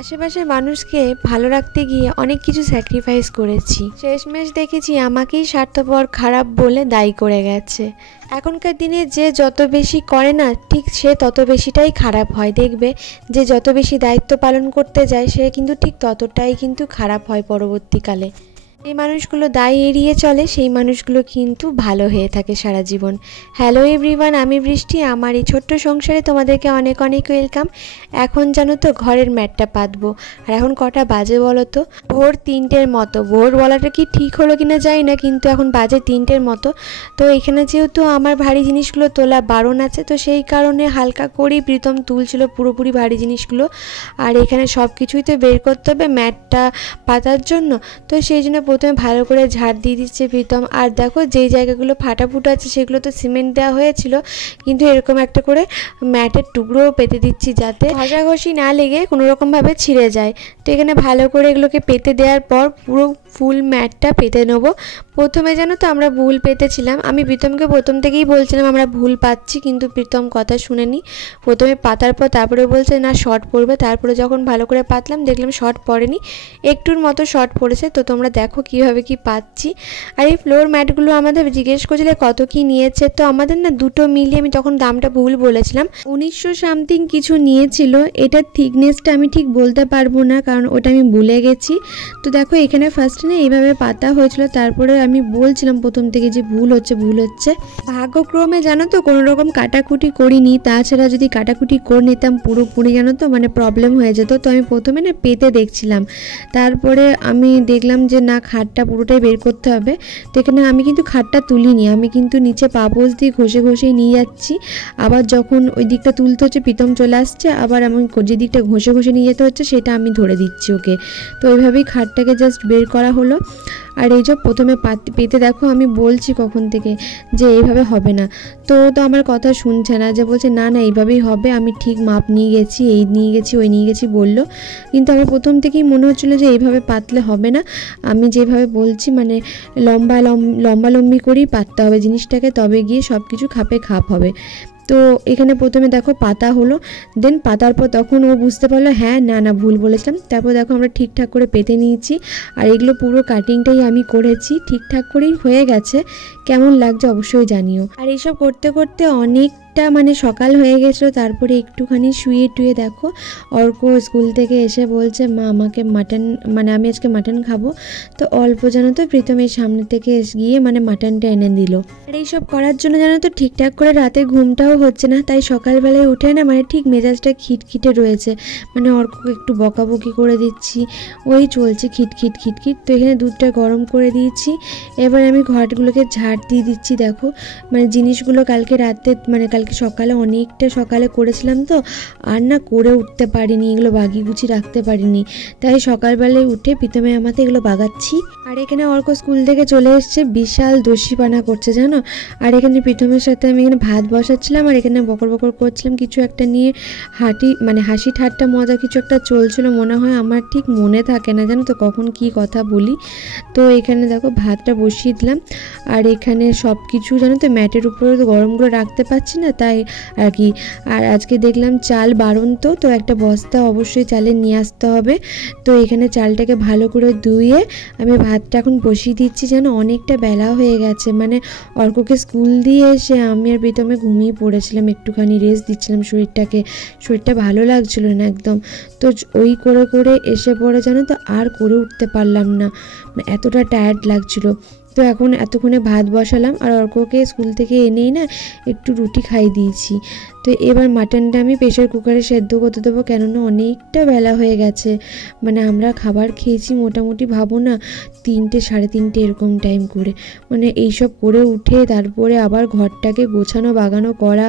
আশেপাশের মানুষকে ভালো রাখতে গিয়ে অনেক কিছু স্যাক্রিফাইস করেছি, শেষমেশ দেখেছি আমাকেই স্বার্থপর খারাপ বলে দায়ী করে গেছে। এখনকার দিনে যে যত বেশি করে না, ঠিক সে তত বেশিটাই খারাপ হয়। দেখবে যে যত বেশি দায়িত্ব পালন করতে যায় সে কিন্তু ঠিক ততটাই কিন্তু খারাপ হয় পরবর্তীকালে। এই মানুষগুলো দায় এড়িয়ে চলে, সেই মানুষগুলো কিন্তু ভালো হয়ে থাকে সারা জীবন। হ্যালো এভরিওয়ান, আমি বৃষ্টি। আমার এই ছোট্ট সংসারে তোমাদেরকে অনেক অনেক ওয়েলকাম। এখন জানো তো ঘরের ম্যাটটা পাতবো, আর এখন কটা বাজে বলো তো? ভোর 3টের মতো। ভোর বলাটা কি ঠিক হলো কিনা জানি না, কিন্তু এখন বাজে 3টের মতো। তো এখানে যেহেতু আমার ভারী জিনিসগুলো তোলা বারণ আছে, তো সেই কারণে হালকা করেই প্রীতম তুলছিল পুরোপুরি ভারী জিনিসগুলো। আর এখানে সব কিছুই তো বের করতে হবে ম্যাটটা পাতার জন্য, তো সেই জন্য প্রথমে ভালো করে ঝাড় দিয়ে দিচ্ছে প্রীতম। আর দেখো যেই জায়গাগুলো ফাটা ফুটো আছে সেগুলো তো সিমেন্ট দেওয়া হয়েছিল, কিন্তু এরকম একটা করে ম্যাটের টুকরোও পেতে দিচ্ছি যাতে ঘষাঘষি না লেগে কোনোরকমভাবে ছিঁড়ে যায়। তো এখানে ভালো করে এগুলোকে পেতে দেওয়ার পর পুরো ফুল ম্যাটটা পেতে নেবো। প্রথমে জানো তো আমরা ভুল পেতেছিলাম, আমি প্রীতমকে প্রথম থেকেই বলছিলাম আমরা ভুল পাচ্ছি, কিন্তু প্রীতম কথা শুনেনি। প্রথমে পাতার পর তারপরে বলছে না শর্ট পড়বে, তারপরে যখন ভালো করে পাতলাম দেখলাম শর্ট পড়েনি, একটুর মতো শর্ট পড়েছে। তো তোমরা দেখো কীভাবে কি পাচ্ছি। আর এই ফ্লোর ম্যাটগুলো আমাদের জিজ্ঞেস করছিলে কত কি নিয়েছে, তো আমাদের না দুটো মিলিয়ে, আমি তখন দামটা ভুল বলেছিলাম, 1900 সামথিং কিছু নিয়েছিল। এটার থিকনেসটা আমি ঠিক বলতে পারবো না, কারণ ওটা আমি ভুলে গেছি। তো দেখো এখানে ফার্স্টে না এইভাবে পাতা হয়েছিল, তারপরে আমি বলছিলাম প্রথম থেকে যে ভুল হচ্ছে। ভাগ্যক্রমে জানো তো কোনো রকম কাটাকুটি করিনি, তাছাড়া যদি কাটাকুটি করে নিতাম পুরোপুরি জানো তো মানে প্রবলেম হয়ে যেত। তো আমি প্রথমে না পেতে দেখছিলাম, তারপরে আমি দেখলাম যে না খাটটা পুরোটাই বের করতে হবে। তো এখানে আমি কিন্তু খাটটা তুলিনি, আমি কিন্তু নিচে পাপোশ দিয়ে ঘষেই নিয়ে যাচ্ছি। আবার যখন ওই দিকটা তুলতে হচ্ছে প্রীতম চলে আসছে, আবার আমি যে দিকটা ঘষে নিয়ে যেতে হচ্ছে সেটা আমি ধরে দিচ্ছি ওকে। তো ওইভাবেই খাটটাকে জাস্ট বের করা হলো। আর এই যে প্রথমে পেতে দেখো আমি বলছি কখন থেকে যে এইভাবে হবে না, তো আমার কথা শুনছে না, যে বলছে না না এইভাবেই হবে, আমি ঠিক মাপ নিয়ে গেছি, এই নিয়ে গেছি ওই নিয়ে গেছি বললো। কিন্তু আমার প্রথম থেকেই মনে হচ্ছিলো যে এইভাবে পাতলে হবে না, আমি যেভাবে বলছি মানে লম্বালম্বি করেই পাততে হবে জিনিসটাকে, তবে গিয়ে সব কিছু খাপে খাপ হবে। তো এখানে প্রথমে দেখো পাতা হলো, দেন পাতার পর তখন ও বুঝতে পারলো হ্যাঁ না ভুল বলেছিলাম। তারপর দেখো আমরা ঠিকঠাক করে পেতে নিয়েছি, আর এগুলো পুরো কাটিংটাই আমি করেছি, ঠিকঠাক করেই হয়ে গেছে। কেমন লাগছে অবশ্যই জানিও। আর এইসব করতে করতে অনেকটা মানে সকাল হয়ে গেছিলো। তারপরে একটুখানি শুয়ে টুয়ে দেখো অর্ক স্কুল থেকে এসে বলছে মা আমাকে মাটন, মানে আমি আজকে মাটন খাবো। তো অল্প জানো তো প্রীতমের সামনে থেকে গিয়ে মানে মাটনটা এনে দিল। আর এইসব করার জন্য জানো তো ঠিকঠাক করে রাতে ঘুমটাও হচ্ছে না, তাই সকালবেলায় উঠে না মানে ঠিক মেজাজটা খিটখিটে রয়েছে, মানে অর্ককে একটু বকাবকি করে দিচ্ছি, ওই চলছে খিটখিট। তো এখানে দুধটা গরম করে দিয়েছি, এবার আমি ঘরগুলোকে ঝাড় দিয়ে দিচ্ছি। দেখো মানে জিনিসগুলো কালকে রাতে মানে কালকে সকালে অনেকটা সকালে করেছিলাম, তো আর না করে উঠতে পারিনি, এগুলো বাগি গুছি রাখতে পারিনি, তাই সকালবেলায় উঠে প্রীতমে আমাকে এগুলো বাগাচ্ছি। আর এখানে অর্ক স্কুল থেকে চলে এসছে, বিশাল দস্যিপানা করছে জানো। আর এখানে প্রীতমের সাথে আমি এখানে ভাত বসাচ্ছিলাম, আর এখানে বকর করছিলাম কিছু একটা নিয়ে, হাসি ঠাট্টা মজা কিছু একটা চলছিল মনে হয়, আমার ঠিক মনে থাকে না জানো তো কখন কি কথা বলি। তো এখানে দেখো ভাতটা বসিয়ে দিলাম, আর এখানে সব কিছু জানো তো ম্যাটের উপরে তো গরম করে রাখতে পারছি না, তাই আর কি। আর আজকে দেখলাম চাল বারণ, তো একটা বস্তা অবশ্যই চালের নিয়ে আসতে হবে। তো এখানে চালটাকে ভালো করে ধুয়ে আমি ভাতটা এখন বসিয়ে দিচ্ছি, যেন অনেকটা বেলা হয়ে গেছে। মানে অর্ককে স্কুল দিয়ে এসে আমি আর প্রীতমে ঘুমিয়ে পড়েছিলাম, একটুখানি রেস্ট দিচ্ছিলাম শরীরটা ভালো লাগছিল না একদম। তো ওই করে এসে পড়ে জানো তো আর করে উঠতে পারলাম না, মানে এতটা টায়ার্ড লাগছিল। তো এখন এতক্ষণে ভাত বসালাম, আর অর্ককে স্কুল থেকে এনেই না একটু রুটি খাইয়ে দিয়েছি। তো এবার মাটনটা আমি প্রেশার কুকারে সেদ্ধ করতে দেবো, কেননা অনেকটা বেলা হয়ে গেছে। মানে আমরা খাবার খেয়েছি মোটামুটি ভাবো না 3টে 3:30 এরকম টাইম করে, মানে এইসব করে উঠে তারপরে আবার ঘরটাকে গোছানো বাগানো করা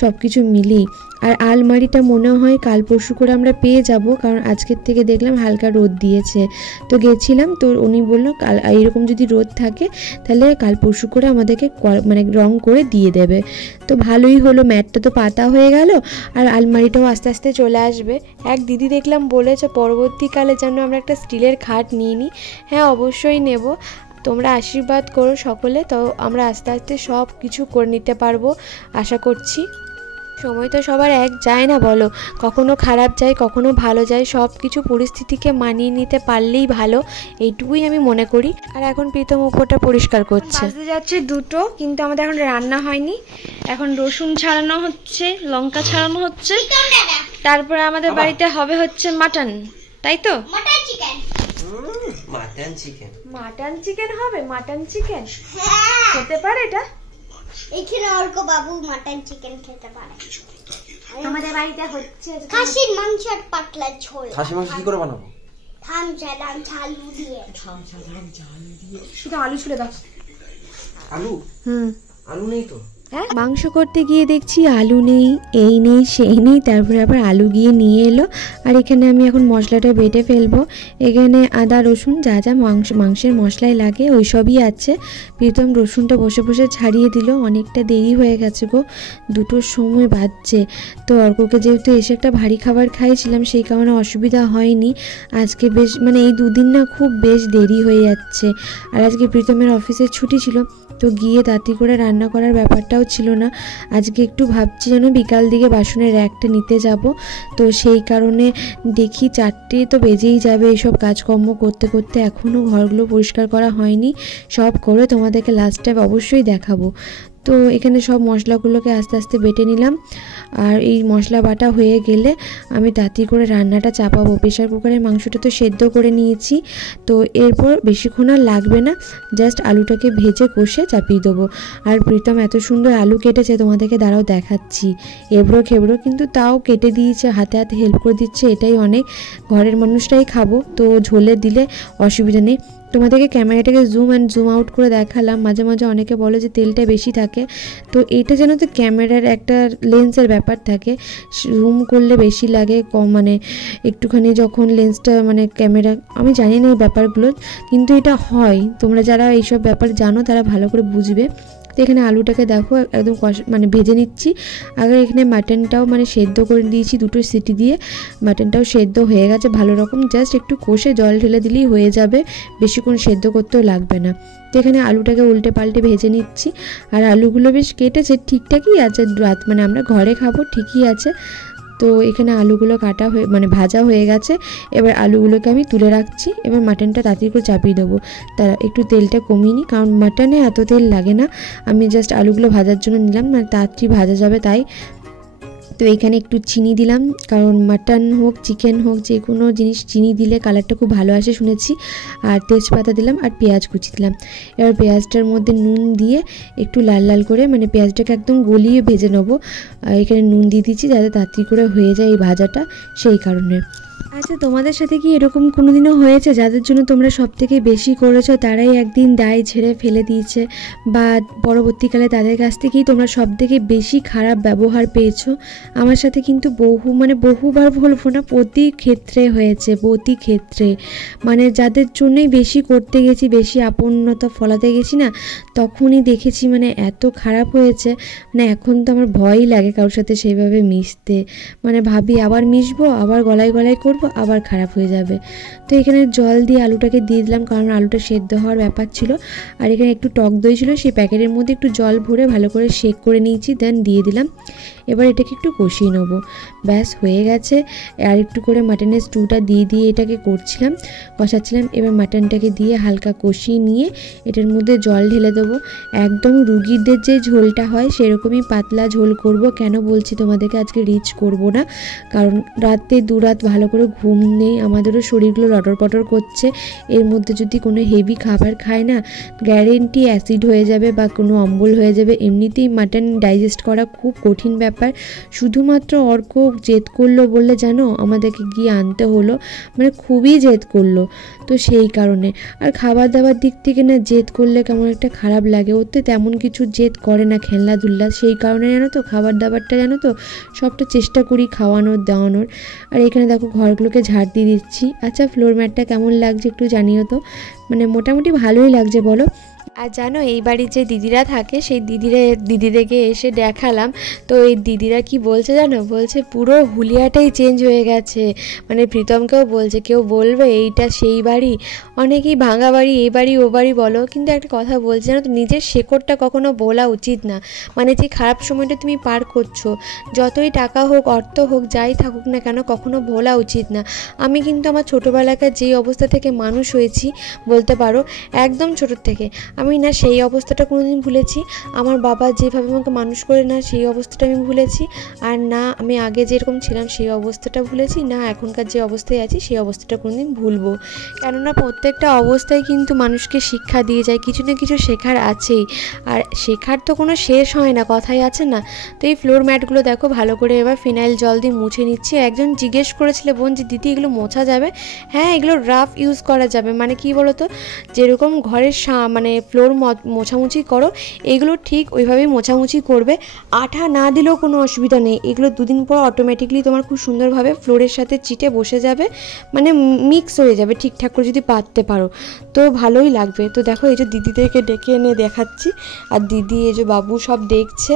সব কিছু মিলিয়ে। আর আলমারিটা মনে হয় কাল পরশু করে আমরা পেয়ে যাব, কারণ আজকের থেকে দেখলাম হালকা রোদ দিয়েছে। তো গেছিলাম, তো উনি বললো কাল এইরকম যদি রোদ থাকে তাহলে কাল পরশু করে আমাদেরকে মানে রং করে দিয়ে দেবে। তো ভালোই হলো, ম্যাটটা তো পাতা হয়ে গেল, আর আলমারিটাও আস্তে আস্তে চলে আসবে। এক দিদি দেখলাম বলেছে পরবর্তীকালে যেন আমরা একটা স্টিলের খাট নিয়ে নিই। হ্যাঁ অবশ্যই নেব, তোমরা আশীর্বাদ করো সকলে, তো আমরা আস্তে আস্তে সব কিছু করে নিতে পারবো আশা করছি। সময় তো সবার এক যায় না বলো, কখনো খারাপ যায় কখনো ভালো যায়, সব কিছু পরিস্থিতিকে মানিয়ে নিতে পারলেই ভালো, এইটুকুই আমি মনে করি। আর এখন প্রীতম উপরটা পরিষ্কার করছে। বাজতে যাচ্ছে 2টো, কিন্তু আমাদের এখন রান্না হয়নি। এখন রসুন ছাড়ানো হচ্ছে, লঙ্কা ছাড়ানো হচ্ছে, তারপরে আমাদের বাড়িতে হবে হচ্ছে মাটন, তাই তো? Mutton chicken. মাটন চিকেন হবে, মাটন চিকেন খেতে পারে এটা? এখানে অর্ক বাবু মাটন চিকেন খেতে পারে। আমাদের বাড়িতে হচ্ছে খাসির মাংসের পাতলা ঝোল। খাসির মাংস কি করে বানাবো? থাম চালাম চালু দিয়ে। শুধু আলু ছুলে দাও। আলু? আলু নেই তো। মাংস করতে গিয়ে দেখছি আলু নেই, এই নেই সেই নেই, তারপরে আবার আলু গিয়ে নিয়ে এলো। আর এখানে আমি এখন মশলাটা বেটে ফেলবো। এখানে আদা রসুন যা যা মাংসের মশলায় লাগে ওই সবই আছে। প্রীতম রসুনটা বসে বসে ছাড়িয়ে দিল। অনেকটা দেরি হয়ে গেছে গো, 2টোর সময় বাজছে। তো অর্ককে যেহেতু এসে একটা ভারী খাবার খাইছিলাম সেই কারণে অসুবিধা হয়নি। আজকে বেশ মানে এই 2 দিন না খুব বেশ দেরি হয়ে যাচ্ছে। আর আজকে প্রীতমের অফিসের ছুটি ছিল, তো গিয়ে তাড়াতাড়ি করে রান্না করার ব্যাপারটাও ছিল না। আজকে একটু ভাবছি যেন বিকাল দিকে বাসনের র্যাকটা নিতে যাব, তো সেই কারণে দেখি 4টে তো বেজেই যাবে এইসব কাজকর্ম করতে করতে। এখনও ঘরগুলো পরিষ্কার করা হয়নি, সব করে তোমাদেরকে লাস্ট টাইম অবশ্যই দেখাবো। তো এখানে সব মশলাগুলোকে আস্তে আস্তে বেটে নিলাম। আর এই মশলা বাটা হয়ে গেলে আমি তাড়াতাড়ি করে রান্নাটা চাপাবো। প্রেশার কুকারের মাংসটা তো সেদ্ধ করে নিয়েছি, তো এরপর বেশিক্ষণ আর লাগবে না, জাস্ট আলুটাকে ভেজে কষে চাপিয়ে দেবো। আর প্রীতম এত সুন্দর আলু কেটেছে, তোমাদেরকে দাঁড়াও দেখাচ্ছি। এবড়ো খেবড়ো কিন্তু তাও কেটে দিয়েছে, হাতে হাতে হেল্প করে দিচ্ছে, এটাই অনেক। ঘরের মানুষটাই খাবো, তো ঝোলে দিলে অসুবিধা নেই। তোমাদেরকে ক্যামেরাটাকে জুম অ্যান্ড জুম আউট করে দেখালাম। মাঝে মাঝে অনেকে বলে যে তেলটা বেশি থাকে, তো এটা যেন তো ক্যামেরার একটা লেন্সের ব্যাপার থাকে, জুম করলে বেশি লাগে, কম মানে একটুখানি যখন লেন্সটা মানে ক্যামেরা, আমি জানি না এই ব্যাপারগুলো, কিন্তু এটা হয়। তোমরা যারা এইসব ব্যাপার জানো তারা ভালো করে বুঝবে। তো এখানে আলুটাকে দেখো একদম মানে ভেজে নিচ্ছি। আগে এখানে মাটনটাও মানে সেদ্ধ করে দিয়েছি, 2টো সিটি দিয়ে মাটনটাও সেদ্ধ হয়ে গেছে ভালো রকম। জাস্ট একটু কষে জল ঢেলে দিলেই হয়ে যাবে, বেশিক্ষণ সেদ্ধ করতেও লাগবে না। তো এখানে আলুটাকে উল্টে পাল্টে ভেজে নিচ্ছি। আর আলুগুলো বেশ কেটেছে, ঠিকঠাকই আছে, মানে আমরা ঘরে খাবো ঠিকই আছে। তো এখানে আলুগুলো কাটা হয়ে মানে ভাজা হয়ে গেছে। এবার আলুগুলোকে আমি তুলে রাখছি। এবার মাটনটা তাড়াতাড়ি করে চাপিয়ে দেবো। তারা একটু তেলটা কমিয়ে নিই, কারণ মাটনে এত তেল লাগে না। আমি জাস্ট আলুগুলো ভাজার জন্য নিলাম, মানে তাড়াতাড়ি ভাজা যাবে তাই। তো এখানে একটু চিনি দিলাম, কারণ মাটন হোক চিকেন হোক যে কোনো জিনিস চিনি দিলে কালারটা খুব ভালো আসে শুনেছি। আর তেজপাতা দিলাম আর পেঁয়াজ কুচি দিলাম। এবার পেঁয়াজটার মধ্যে নুন দিয়ে একটু লাল লাল করে মানে পেঁয়াজটাকে একদম গলিয়ে ভেজে নেবো। এখানে নুন দিয়ে দিচ্ছি যাতে তাড়াতাড়ি করে হয়ে যায় এই ভাজাটা, সেই কারণে। আচ্ছা, তোমাদের সাথে কি এরকম কোনোদিনও হয়েছে যাদের জন্য তোমরা সবথেকে বেশি করেছো তারাই একদিন দায় ঝেড়ে ফেলে দিয়েছে, বা পরবর্তীকালে তাদের কাছ থেকেই তোমরা সবথেকে বেশি খারাপ ব্যবহার পেয়েছো? আমার সাথে কিন্তু বহুবার বলবো না, প্রতি ক্ষেত্রে হয়েছে, প্রতি ক্ষেত্রে। মানে যাদের জন্যই বেশি করতে গেছি, বেশি আপন্নতা ফলাতে গেছি না, তখনই দেখেছি মানে এত খারাপ হয়েছে। মানে এখন তো আমার ভয়ই লাগে কারোর সাথে সেইভাবে মিশতে। মানে ভাবি আবার মিশবো, আবার গলায় গলায় করবো, আবার খারাপ হয়ে যাবে। তো এখানে জল দিয়ে আলুটাকে দিয়ে দিলাম, কারণ আলুটা সেদ্ধ হওয়ার ব্যাপার ছিল। আর এখানে একটু টক দই ছিল, সেই প্যাকেটের মধ্যে একটু জল ভরে ভালো করে শেক করে নিয়েছি, দেন দিয়ে দিলাম। এবার এটাকে একটু কষিয়ে নেবো, ব্যাস হয়ে গেছে। আর একটু করে মাটনের স্টুটা দিয়ে এটাকে কষাচ্ছিলাম। এবার মাটনটাকে দিয়ে হালকা কষিয়ে নিয়ে এটার মধ্যে জল ঢেলে দেবো। একদম রুগীদের যে ঝোলটা হয় সেরকমই পাতলা ঝোল করব। কেন বলছি তোমাদেরকে, আজকে রিচ করব না, কারণ রাতে 2 রাত ভালো করে ঘুম নেই, আমাদেরও শরীরগুলো লটর পটর করছে। এর মধ্যে যদি কোনো হেভি খাবার খায় না, গ্যারেন্টি অ্যাসিড হয়ে যাবে বা কোনো অম্বল হয়ে যাবে। এমনিতেই মাটন ডাইজেস্ট করা খুব কঠিন ব্যাপার। শুধুমাত্র অর্ক জেদ করলো বললে জানো আমাদেরকে গিয়ে আনতে হলো, মানে খুবই জেদ করলো। তো সেই কারণে আর খাবার দাবার দিক থেকে না জেদ করলে কেমন একটা খারাপ লাগে। ওর তো তেমন কিছু জেদ করে না, খেলনাধুলা, সেই কারণে জানো তো খাবার দাবারটা জানো তো সবটা চেষ্টা করি খাওয়ানোর দাওয়ানোর। আর এখানে দেখো ঘরগুলোকে ঝাড় দিয়ে দিচ্ছি। আচ্ছা, ফ্লোর ম্যাটটা কেমন লাগছে একটু জানিও তো, মানে মোটামুটি ভালোই লাগছে বলো। আর জানো এই বাড়ির যে দিদিরা থাকে সেই দিদিদেরকে এসে দেখালাম, তো এই দিদিরা কি বলছে জানো, বলছে পুরো হুলিয়াটাই চেঞ্জ হয়ে গেছে। মানে প্রীতমকেও বলছে কেউ বলবে এইটা সেই বাড়ি, অনেকেই ভাঙা বাড়ি এই বাড়ি ও বাড়ি বলো, কিন্তু একটা কথা বলছে জানো তো, নিজের শেকড়টা কখনো বলা উচিত না। মানে যে খারাপ সময়টা তুমি পার করছো, যতই টাকা হোক অর্থ হোক যাই থাকুক না কেন, কখনো ভোলা উচিত না। আমি কিন্তু আমার ছোটোবেলাকার যেই অবস্থা থেকে মানুষ হয়েছি বলতে পারো, একদম ছোটোর থেকে আমি না সেই অবস্থাটা কোনোদিন ভুলেছি, আমার বাবা যেভাবে আমাকে মানুষ করে না সেই অবস্থাটা আমি ভুলেছি, আর না আমি আগে যেরকম ছিলাম সেই অবস্থাটা ভুলেছি, না এখনকার যে অবস্থায় আছি সেই অবস্থাটা কোনোদিন ভুলবো। কেননা প্রত্যেকটা অবস্থায় কিন্তু মানুষকে শিক্ষা দিয়ে যায়, কিছু না কিছু শেখার আছেই, আর শেখার তো কোনো শেষ হয় না, কথাই আছে না। তো এই ফ্লোর ম্যাটগুলো দেখো ভালো করে এবার ফিনাইল জল দিয়ে মুছে নিচ্ছি। একজন জিজ্ঞেস করেছিল বোন যে দিদি এগুলো মোছা যাবে? হ্যাঁ, এগুলো রাফ ইউজ করা যাবে। মানে কি বলো তো, যেরকম ঘরের মানে ফ্লোর মোছামুছি করো এগুলো ঠিক ওইভাবেই মোছামুছি করবে, আঠা না দিলেও কোনো অসুবিধা নেই। এগুলো দুদিন পর অটোমেটিকলি তোমার খুব সুন্দরভাবে ফ্লোরের সাথে চিটে বসে যাবে, মানে মিক্স হয়ে যাবে ঠিকঠাক করে যদি পাততে পারো, তো ভালোই লাগবে। তো দেখো এই যে দিদিদেরকে ডেকে এনে দেখাচ্ছি, আর দিদি এই যে বাবু সব দেখছে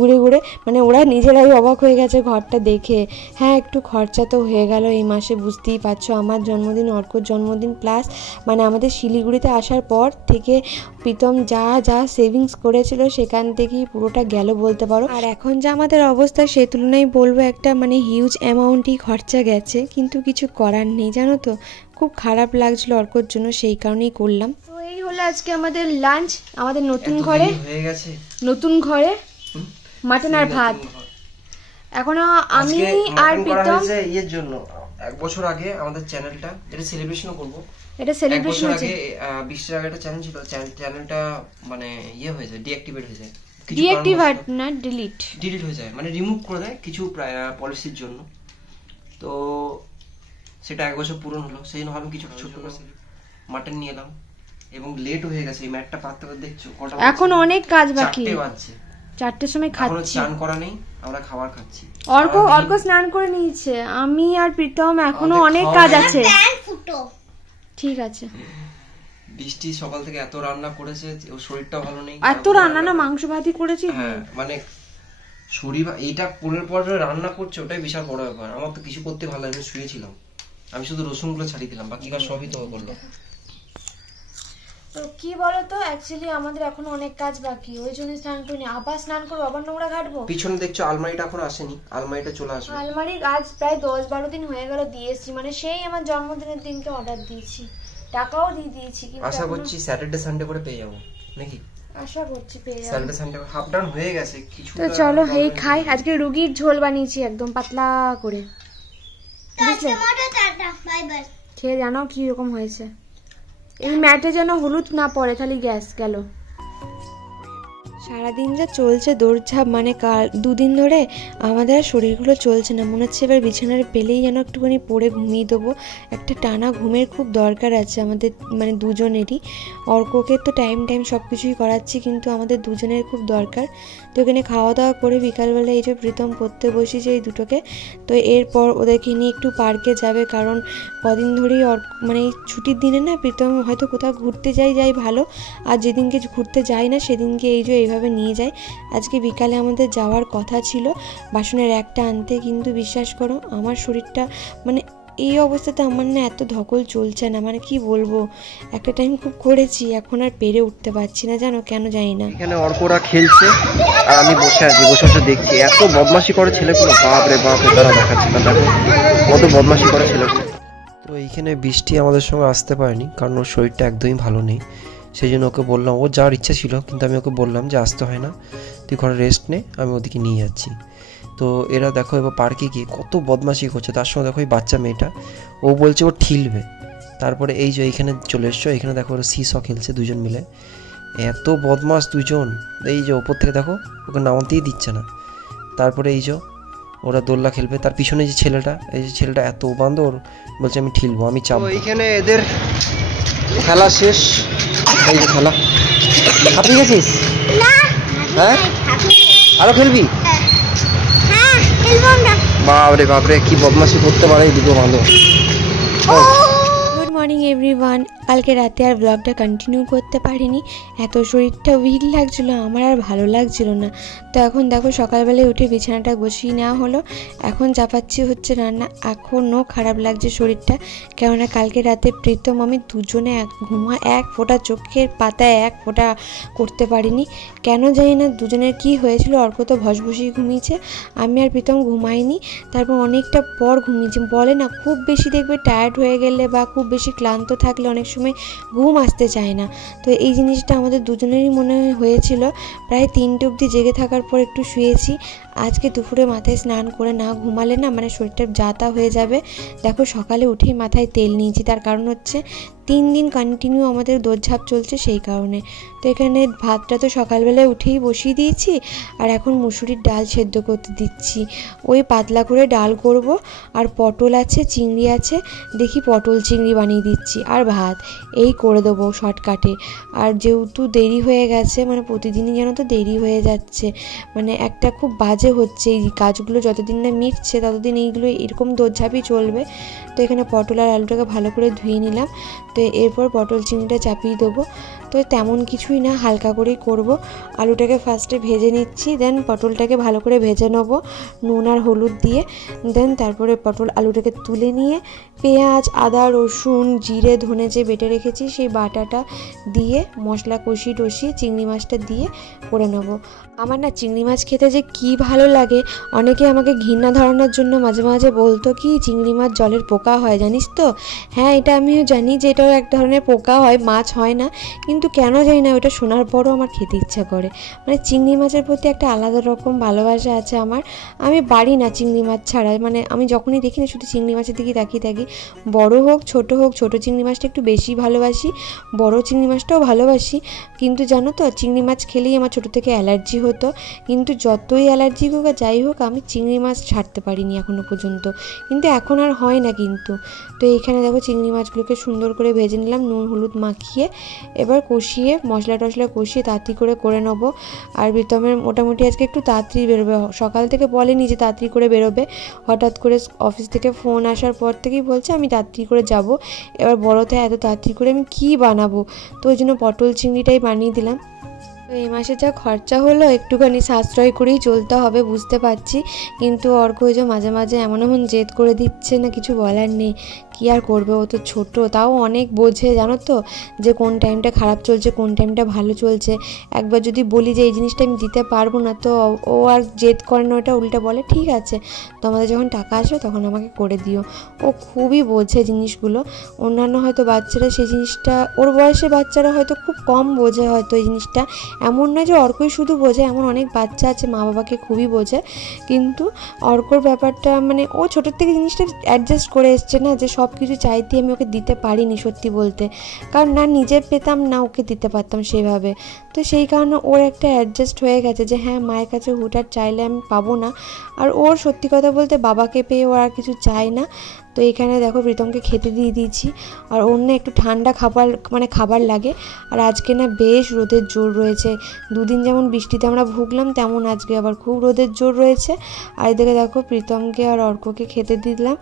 ঘুরে ঘুরে, মানে ওরা নিজেরাই অবাক হয়ে গেছে ঘরটা দেখে। হ্যাঁ, একটু খরচা তো হয়ে গেল এই মাসে, বুঝতেই পারছো, আমার জন্মদিন, অর্কর জন্মদিন, প্লাস মানে আমাদের শিলিগুড়িতে আসার পর থেকে প্রীতম যা যা সেভিংস করেছিল সেখান থেকেই পুরোটা গেল বলতে পারো। আর এখন যা আমাদের অবস্থা সে তুলনায় বলবো একটা মানে হিউজ অ্যামাউন্টই খরচা গেছে, কিন্তু কিছু করার নেই জানো তো, খুব খারাপ লাগছিল অর্কর জন্য, সেই কারণেই করলাম। তো এই হলো আজকে আমাদের লাঞ্চ, আমাদের নতুন ঘরে হয়ে গেছে, নতুন ঘরে মাটন আর ভাত। এখনো আমি আর প্রীতম এর জন্য 1 বছর আগে আমাদের চ্যানেলটা, এটা সেলিব্রেশনও করব, এটা সেলিব্রেশন আছে। 20 টাকা একটা চ্যানেল ছিল, চ্যানেলটা মানে হয়ে যায়, ডিঅ্যাক্টিভেট হয়ে যায়, ডিঅ্যাক্টিভেট না ডিলিট হয়ে যায়, মানে রিমুভ করে দেয় কিছু পলিসির জন্য। তো সেটা 1 বছর পূরণ হলো, সেই জন্য ভাবলাম কিছু ছোট মাটন নিয়ে এলাম, এবং লেট হয়ে গেছে এই ম্যাটটা পাততে পারতে, দেখছো কটা, এখন অনেক কাজ বাকি, 4টে বাজছে, 4টের সময় খাচ্ছি, স্নান করা নেই, আমরা খাবার খাচ্ছি। অর্ক স্নান করে নিয়েছে, আমি আর প্রীতম এখনো অনেক কাজ আছে। ঠিক আছে, বৃষ্টি সকাল থেকে এত রান্না করেছে, ওর শরীরটা ভালো নেই, এত রান্না না মাংস ভাতই করেছি। হ্যাঁ, মানে শরীর এইটা পরের পর রান্না করছে, ওটাই বিশাল বড় ব্যাপার। আমার তো কিছু করতে ভালো লাগে, আমি শুয়েছিলাম, আমি শুধু রসুনগুলো ছাড়িয়ে দিলাম, বাকি কাজ সবই তো করলো। তো কি বলতো, অ্যাকচুয়ালি আমাদের এখনো অনেক কাজ বাকি, ওই জন্য স্নান করিনি, আবার স্নান করবো, আবার নোংরা ঘাটবো। পিছনে দেখছো আলমারিটা এখন আসেনি, আলমারিটা চলে আসবে। আলমারি আজ প্রায় 10-12 দিন হয়ে গেল দিয়েছি, মানে সেই আমার জন্মদিনের দিনকে অর্ডার দিয়েছি, টাকাও দিয়ে দিয়েছি, কিন্তু আশা করছি স্যাটারডে সানডে করে পেয়ে যাবো নাকি, আশা করছি পেয়ে যাবো। স্যাটারডে সানডে হাফ ডাউন হয়ে গেছে কিছু। তো চলো এই খাই, আজকে রুগীর ঝোল বানিয়েছি একদম পাতলা করে, বুঝলে, খেয়ে জানো কি রকম হয়েছে। এই ম্যাটে যেন হলুদ না পড়ে, খালি গ্যাস গেল। সারাদিন যা চলছে দৌড়ঝাঁপ, মানে কাল 2 দিন ধরে আমাদের শরীরগুলো চলছে না, মনে হচ্ছে এবার বিছানার পেলেই যেন একটুখানি পড়ে ঘুমিয়ে দেবো। একটা টানা ঘুমের খুব দরকার আছে আমাদের, মানে দুজনেরই। অর্ককে তো টাইম সব কিছুই করাচ্ছি, কিন্তু আমাদের দুজনের খুব দরকার। তো এখানে খাওয়া দাওয়া করে বিকালবেলা এই যে প্রীতম পড়তে বসিয়েছে এই দুটোকে, তো এরপর ওদেরকে নিয়ে একটু পার্কে যাবে, কারণ কদিন ধরেই মানে এই ছুটির দিনে না প্রীতম হয়তো কোথাও ঘুরতে যাই ভালো, আর যেদিনকে ঘুরতে যাই না সেদিনকে এই যে এইভাবে নিয়ে যায়। আজকে বিকালে আমাদের যাওয়ার কথা ছিল বাসনের একটা আনতে, কিন্তু বিশ্বাস করো আমার শরীরটা মানে এই অবস্থাতে আমার না এত ধকল চলছে না, মানে কি বলবো, একটা টাইম খুব করেছি, এখন আর পেরে উঠতে পারছি না, জানো কেন জানি না। এখানে অর্করা খেলছে আর আমি বসে আছি, বসে দেখছি, এত বদমাশি করে ছেলেগুলো, বাপ রে বাপ, তারা দেখাচ্ছে না, দেখো কত বদমাশি করে ছেলেগুলো। তো এইখানে বৃষ্টি আমাদের সঙ্গে আসতে পারেনি, কারণ ওর শরীরটা একদমই ভালো নেই, সেই জন্য ওকে বললাম, ও যাওয়ার ইচ্ছা ছিল, কিন্তু আমি ওকে বললাম যে আসতে হয় না, তুই ঘরে রেস্ট নে, আমি ওদিকে নিয়ে যাচ্ছি। তো এরা দেখো এবার পার্কে গিয়ে কত বদমাশি করছে, তার সঙ্গে দেখো এই বাচ্চা মেয়েটা, ও বলছে ও ঠিলবে। তারপরে এই যে এইখানে চলে এসছো, এখানে দেখো ওরা সিস খেলছে দুজন মিলে, এত বদমাশ দুজন, এই যে ওপর থেকে দেখো ওকে নামাতেই দিচ্ছে না। তারপরে এই যে ওরা দোল্লা খেলবে, তার পিছনে যে ছেলেটা, এই যে ছেলেটা এত বান্দর, বলছে আমি ঠিলবো, আমি চাপবো। এইখানে এদের খেলা শেষ, এই যে খেলা, হাঁপিয়ে গেছিস? হ্যাঁ, আরো খেলবি? বাপরে বাপরে কি বদমাশি করতে পারে এই দুটো ভালো। Morning everyone. কালকে রাতে আর ব্লগটা কন্টিনিউ করতে পারিনি, এত শরীরটা উইক লাগছিলো, আমার আর ভালো লাগছিল না। তো এখন দেখো সকালবেলায় উঠে বিছানাটা গুছিয়ে নেওয়া হলো, এখন চাপাচ্ছি হচ্ছে রান্না। এখনও খারাপ লাগছে শরীরটা, কেননা কালকে রাতে প্রীতম আমি দুজনে এক ফোঁটা চোখের পাতায় এক ফোঁটা করতে পারিনি। কেন জানি না দুজনের কি হয়েছিল। অর্ক তো ভসভসিয়ে ঘুমিয়েছে, আমি আর প্রীতম ঘুমাইনি। তারপর অনেকটা পর ঘুমিয়েছি। বলে না খুব বেশি দেখবে টায়ার্ড হয়ে গেলে বা খুব বেশি ক্লান্ত থাকলে অনেক সময় ঘুম আসতে চায় না। তো এই জিনিসটা আমাদের দুজনেরই মনে হয়েছিল। প্রায় 3টে অবধি জেগে থাকার পর একটু শুয়েছি। আজকে দুপুরে মাথায় স্নান করে না ঘুমালে না মানে শরীরটা যাতা হয়ে যাবে। দেখো সকালে উঠেই মাথায় তেল নিয়েছি, তার কারণ হচ্ছে 3 দিন কন্টিনিউ আমাদের দৌড়ঝাঁপ চলছে সেই কারণে। তো এখানে ভাতটা তো সকালবেলায় উঠেই বসিয়ে দিয়েছি, আর এখন মুসুরির ডাল সেদ্ধ করতে দিচ্ছি। ওই পাতলা করে ডাল করব, আর পটল আছে, চিংড়ি আছে, দেখি পটল চিংড়ি বানিয়ে দিচ্ছি, আর ভাত এই করে দেবো শর্টকাটে। আর যেহেতু দেরি হয়ে গেছে, মানে প্রতিদিনই যেন তো দেরি হয়ে যাচ্ছে, মানে একটা খুব বাজে হচ্ছে। এই কাজগুলো যতদিন না মিটছে ততদিন এইগুলো এরকম দৌড়ঝাঁপই চলবে। তো এখানে পটল আর আলুটাকে ভালো করে ধুয়ে নিলাম। তো এরপর পটল চিংড়িটা চাপিয়ে দেবো। তো তেমন কিছুই না, হালকা করেই করব। আলুটাকে ফার্স্টে ভেজে নিচ্ছি, দেন পটলটাকে ভালো করে ভেজে নেব নুন আর হলুদ দিয়ে। দেন তারপরে পটল আলুটাকে তুলে নিয়ে পেঁয়াজ, আদা, রসুন, জিরে, ধনে যে বেটে রেখেছি সেই বাটাটা দিয়ে মশলা কষিয়ে চিংড়ি মাছটা দিয়ে করে নেব। আমার না চিংড়ি মাছ খেতে যে কি ভালো লাগে। অনেকে আমাকে ঘৃণা ধরানোর জন্য মাঝে মাঝে বলতো কি চিংড়ি মাছ জলের পোকা হয়, জানিস তো? হ্যাঁ, এটা আমিও জানি যে এটাও এক ধরনের পোকা হয়, মাছ হয় না। কিন্তু কেন জানি না ওটা শোনার পরও আমার খেতে ইচ্ছা করে। মানে চিংড়ি মাছের প্রতি একটা আলাদা রকম ভালোবাসা আছে আমার। আমি পারি না চিংড়ি মাছ ছাড়া, মানে আমি যখনই দেখি না শুধু চিংড়ি মাছের দিকে তাকিয়ে থাকি। বড় হোক ছোট চিংড়ি মাছটা একটু বেশি ভালোবাসি, বড় চিংড়ি মাছটাও ভালোবাসি। কিন্তু জানো তো চিংড়ি মাছ খেলেই আমার ছোটো থেকে অ্যালার্জি হতো। কিন্তু যতই অ্যালার্জি হোক আর যাই হোক আমি চিংড়ি মাছ ছাড়তে পারিনি এখনও পর্যন্ত, কিন্তু এখন আর হয় না কিন্তু। তো এইখানে দেখো চিংড়ি মাছগুলোকে সুন্দর করে ভেজে নিলাম নুন হলুদ মাখিয়ে। এবার কষিয়ে মশলা টশলা কষিয়ে তাড়াতাড়ি করে নেবো। আর প্রীতমের মোটামুটি আজকে একটু তাড়াতাড়ি বেরোবে, সকাল থেকে বলেনি যে তাড়াতাড়ি করে বেরোবে। হঠাৎ করে অফিস থেকে ফোন আসার পর থেকেই বলছে আমি তাড়াতাড়ি করে যাব। এবার বড়োতে এত তাড়াতাড়ি করে আমি কী বানাবো, তো ওই জন্য পটল চিংড়িটাই বানিয়ে দিলাম। তো এই মাসে যা খরচা হলো একটুখানি সাশ্রয় করেই চলতে হবে বুঝতে পারছি। কিন্তু অর্ক যে মাঝে মাঝে এমন জেদ করে দিচ্ছে না, কিছু বলার নেই। কী আর করবে, ও তো ছোটো, তাও অনেক বোঝে জানো তো, যে কোন টাইমটা খারাপ চলছে কোন টাইমটা ভালো চলছে। একবার যদি বলি যে এই জিনিসটা আমি দিতে পারবো না, তো ও আর জেদ করে না, ওটা উল্টা বলে ঠিক আছে তোমাদের যখন টাকা আসবে তখন আমাকে করে দিও। ও খুবই বোঝে জিনিসগুলো। অন্যান্য হয়তো বাচ্চারা সেই জিনিসটা, ওর বয়সে বাচ্চারা হয়তো খুব কম বোঝে হয়তো এই জিনিসটা। এমন নয় যে অর্কই শুধু বোঝে, এমন অনেক বাচ্চা আছে মা বাবাকে খুবই বোঝে। কিন্তু অর্কর ব্যাপারটা মানে ও ছোটোর থেকে জিনিসটা অ্যাডজাস্ট করে এসছে না, যে সব কিছু চাইতে আমি ওকে দিতে পারিনি সত্যি বলতে, কারণ না নিজে পেতাম না ওকে দিতে পারতাম সেভাবে। তো সেই কারণে ওর একটা অ্যাডজাস্ট হয়ে গেছে যে হ্যাঁ মায়ের কাছে হুটহাট চাইলে আমি পাবো না। আর ওর সত্যি কথা বলতে বাবাকে পেয়ে ও আর কিছু চায় না। তো এখানে দেখো প্রীতমকে খেতে দিয়ে দিয়েছি। আর ওর না একটু ঠান্ডা খাবার লাগে। আর আজকে না বেশ রোদের জোর রয়েছে, দুদিন যেমন বৃষ্টিতে আমরা ভুগলাম তেমন আজকে আবার খুব রোদের জোর রয়েছে। আর এদিকে দেখো প্রীতমকে আর অর্ককে খেতে দিলাম,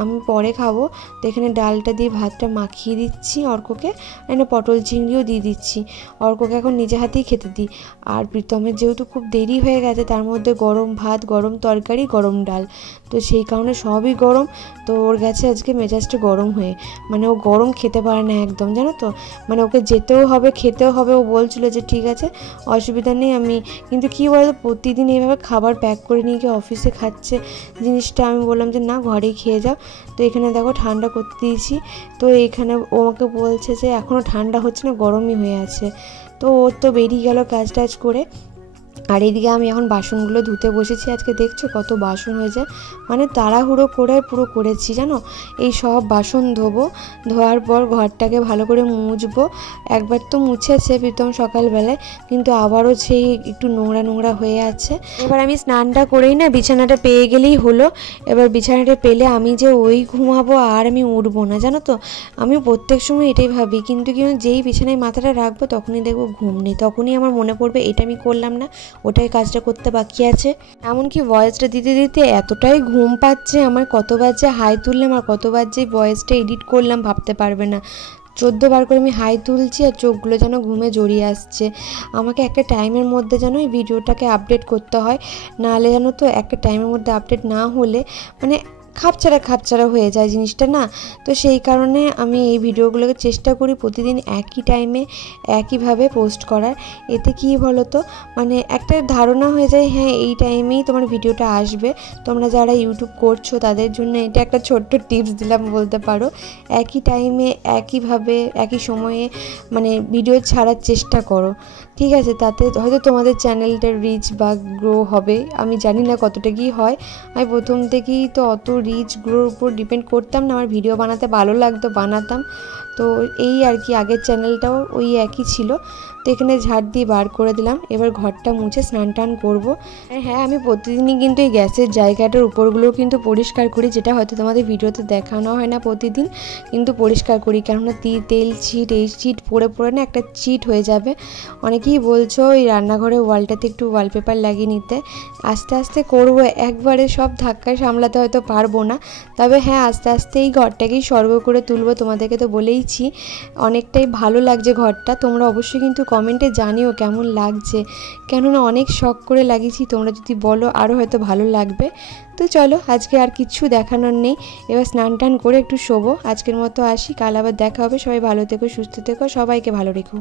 আমি পরে খাবো। তো এখানে ডালটা দিয়ে ভাতটা মাখিয়ে দিচ্ছি অর্ককে, এখানে পটল চিংড়িও দিয়ে দিচ্ছি। অর্ককে এখন নিজে হাতেই খেতে দিই। আর প্রীতমের যেহেতু খুব দেরি হয়ে গেছে, তার মধ্যে গরম ভাত, গরম তরকারি, গরম ডাল, তো সেই কারণে সবই গরম। তো ওর গেছে আজকে মেজাজটা গরম হয়ে, মানে ও গরম খেতে পারে না একদম জানো তো। মানে ওকে যেতেও হবে খেতেও হবে, ও বলছিল যে ঠিক আছে অসুবিধা নেই আমি, কিন্তু কী বলতো প্রতিদিন এইভাবে খাবার প্যাক করে নিয়ে গিয়ে অফিসে খাচ্ছে জিনিসটা, আমি বললাম যে না ঘরেই খেয়ে যাও। তো এখানে দেখো ঠান্ডা করতে দিয়েছি। তো এখানে ও আমাকে বলছে যে এখনও ঠান্ডা হচ্ছে না, গরমই হয়ে আছে। তো ওর তো বেরিয়ে গেল কাজ করে। আর এইদিকে আমি এখন বাসনগুলো ধুতে বসেছি। আজকে দেখছো কত বাসন হয়েছে, মানে তাড়াহুড়ো করে পুরো করেছি জানো। এই সব বাসন ধোবো, ধোয়ার পর ঘরটাকে ভালো করে মুছবো। একবার তো মুছেছে প্রীতম সকালবেলায়, কিন্তু আবারও সেই একটু নোংরা হয়ে আছে। এবার আমি স্নানটা করেই না বিছানাটা পেয়ে গেলেই হলো। এবার বিছানাটা পেলে আমি যে ওই ঘুমাবো আর আমি উঠবো না জানো তো। আমি প্রত্যেক সময় এটাই ভাবি, কিন্তু যেই বিছানায় মাথাটা রাখবো তখনই দেখবো ঘুম নেই, তখনই আমার মনে পড়বে এটা আমি করলাম না ওটাই কাজটা করতে বাকি আছে। এমনকি ভয়েসটা দিতে দিতে এতটাই ঘুম পাচ্ছে আমার, কতবার যে হাই তুললাম আর কতবার যে ভয়েসটা এডিট করলাম ভাবতে পারবে না। 14 বার করে আমি হাই তুলছি আর চোখগুলো যেন ঘুমে জড়িয়ে আসছে। আমাকে একটা টাইমের মধ্যে যেন এই ভিডিওটাকে আপডেট করতে হয়, নাহলে যেন তো একটা টাইমের মধ্যে আপডেট না হলে মানে খাপছাড়া হয়ে যায় জিনিসটা না। তো সেই কারণে আমি এই ভিডিওগুলোকে চেষ্টা করি প্রতিদিন একই টাইমে একইভাবে পোস্ট করার। এতে কী বলো তো, মানে একটা ধারণা হয়ে যায় হ্যাঁ এই টাইমেই তোমার ভিডিওটা আসবে। তোমরা যারা ইউটিউব করছো তাদের জন্য এটা একটা ছোট্ট টিপস দিলাম বলতে পারো। একই টাইমে একইভাবে একই সময়ে মানে ভিডিও ছাড়ার চেষ্টা করো, ঠিক আছে? তাতে হয়তো তোমাদের চ্যানেলটার রিচ বা গ্রো হবে। আমি জানি না কতটা কী হয়, আমি প্রথম থেকেই তো অত রিচ গ্রোর উপর ডিপেন্ড করতাম না। আমার ভিডিও বানাতে ভালো লাগতো, বানাতাম। তো এই আর কি, আগের চ্যানেলটাও ওই একই ছিল। তো এখানে ঝাড় দিয়ে বার করে দিলাম। এবার ঘরটা মুছে স্নান টান করবো। হ্যাঁ, আমি প্রতিদিনই কিন্তু এই গ্যাসের জায়গাটার উপরগুলোও কিন্তু পরিষ্কার করি, যেটা হয়তো তোমাদের ভিডিওতে দেখানো হয় না প্রতিদিন, কিন্তু পরিষ্কার করি। কেননা তেল ছিট এই ছিট পরে না একটা চিট হয়ে যাবে। অনেকেই বলছো এই রান্নাঘরের ওয়ালটাতে একটু ওয়ালপেপার লাগিয়ে নিতে। আস্তে আস্তে করবো, একবারে সব ধাক্কায় সামলাতে হয়তো পারবো না। তবে হ্যাঁ, আস্তে আস্তে এই ঘরটাকেই স্বর্গ করে তুলবো। তোমাদেরকে তো বলেইছি অনেকটাই ভালো লাগছে ঘরটা। তোমরা অবশ্যই কিন্তু কমেন্টে জানিও কেমন লাগছে, কেননা অনেক শখ করে লাগিয়েছি। তোমরা যদি বলো আরও হয়তো ভালো লাগবে। তো চলো, আজকে আর কিছু দেখানোর নেই। এবার স্নান টান করে একটু শোবো। আজকের মতো আসি, কাল আবার দেখা হবে। সবাই ভালো থেকো, সুস্থ থেকো, সবাইকে ভালো রেখো।